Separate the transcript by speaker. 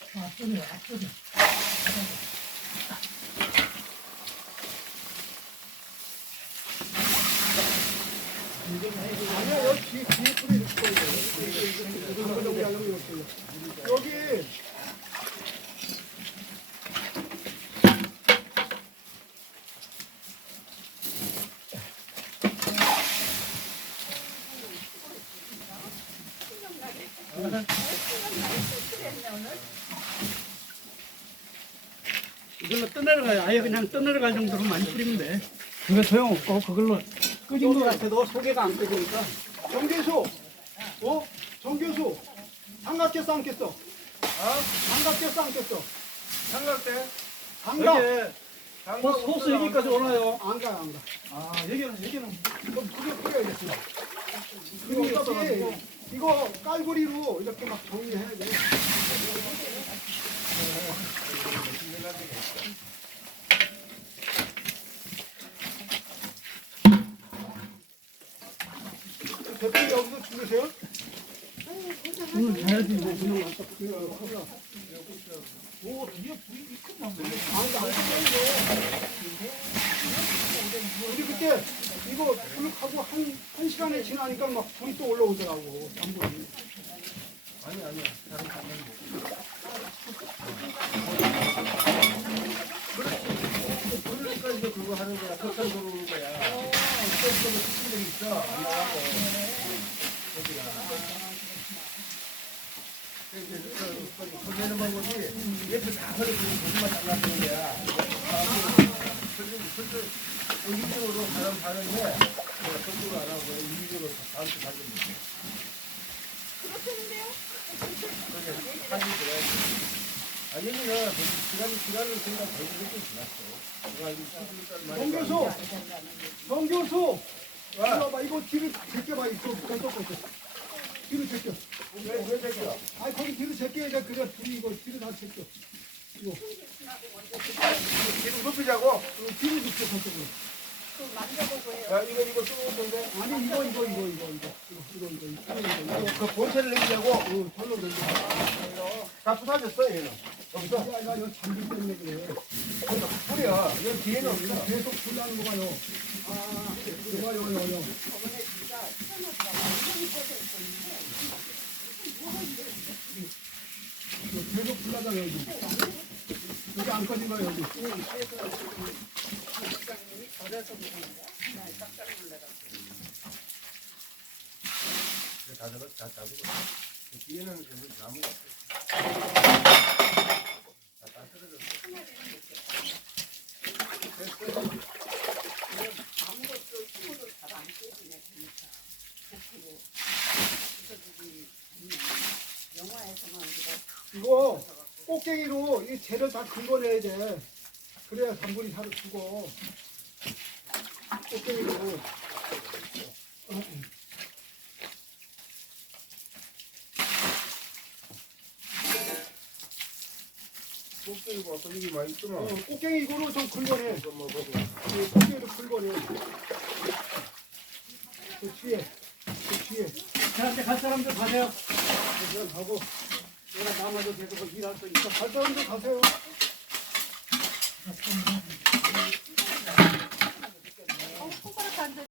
Speaker 1: 아니야, 여기 뒤에 뿌리 이렇게 여기.
Speaker 2: 이걸로 떠내려가요. 아예 그냥 떠내려갈 정도로 많이 뿌리면 돼. 그거 소용없고 그걸로 끄진 것 같아도 소개가 안 끄지니까.
Speaker 1: 정교수, 정교수, 삼각대 쌓겠어. 삼각대 쌓겠어.
Speaker 3: 삼각대?
Speaker 1: 삼각.
Speaker 2: 소스 여기까지 오나요?
Speaker 1: 안 가, 안 가.
Speaker 2: 아 여기는
Speaker 1: 그럼 두개 뿌려야겠어. 그리고 이렇게 이거 깔고리로 이렇게 막 정리해야 돼. 대표님 여기서 주무세요?
Speaker 2: 오늘 가야지 뭐 그냥 왔다.
Speaker 1: 오, 뒤에 불이 큰나 보네. 우리 그때 이거 불하고 한 시간에 지나니까 막 불이 또 올라오더라고. 단불이.
Speaker 3: 아니야. 다른 가면 그렇지. 그러니까 이제 그거 하는 거야. 석탄 들어오는 거야. 그래서 특징들이 있어. 안 나가고. 거기는 방법이 얘들 다 버리고 거기만 잘라주는 거야. 인위적으로 바르는데 속도로 안 하고 인위적으로 다음 주 가지고 있어.
Speaker 4: 그렇다는데요?
Speaker 3: 그게 사실 그래야지. 아니면 시간을 생각 되게 늦게 지났어.
Speaker 1: 정교수, 이리 와봐. 이거 뒤로 제껴봐. 이거 뒤로 제껴.
Speaker 3: 왜 제껴?
Speaker 1: 아니 거기 뒤로 제껴야 돼. 그래 불이 이거 뒤로 다 제껴. 이거
Speaker 3: 지금 높이자고?
Speaker 1: 뒤로 제껴 저쪽으로.
Speaker 4: 또 만져보고 해요.
Speaker 3: 야, 이거 뚫었는데?
Speaker 1: 아니 이거.
Speaker 3: 그 본체를 내리자고?
Speaker 1: 절로 내려.
Speaker 3: 다 부서졌어, 얘는. 없어.
Speaker 1: 야, 이거 잔디 때문에 그래.
Speaker 3: 뿌려. 여기 뒤에는 없어.
Speaker 1: 계속 불나는 거 봐요. 이거요. 계속 불나잖아 여기. 여기 안 꺼진 거야 여기.
Speaker 3: 다 잡고. 뒤에는 나무가 없어. 다 떨어졌어.
Speaker 4: 아무것도 힘으로 잘안 깨지네, 진짜. 복기고. 부서지기 영화에서만 우리가
Speaker 1: 이거 꽃갱이로 이 재를 다 긁어내야 돼. 그래야 단분이 살을 죽어. 꽃갱이로.
Speaker 3: 꼭대기가 어떤 일이 많이 있구나.
Speaker 1: 꽃갱이 이거로 좀 긁어내.
Speaker 3: 이거 뭐,
Speaker 1: 꽃갱이로 긁어내. 그 뒤에.
Speaker 2: 저한테 갈 사람들 가세요.
Speaker 1: 그냥 가고.
Speaker 2: 내가 남아도 계속 일할 수 있어.
Speaker 1: 갈 사람들 가세요.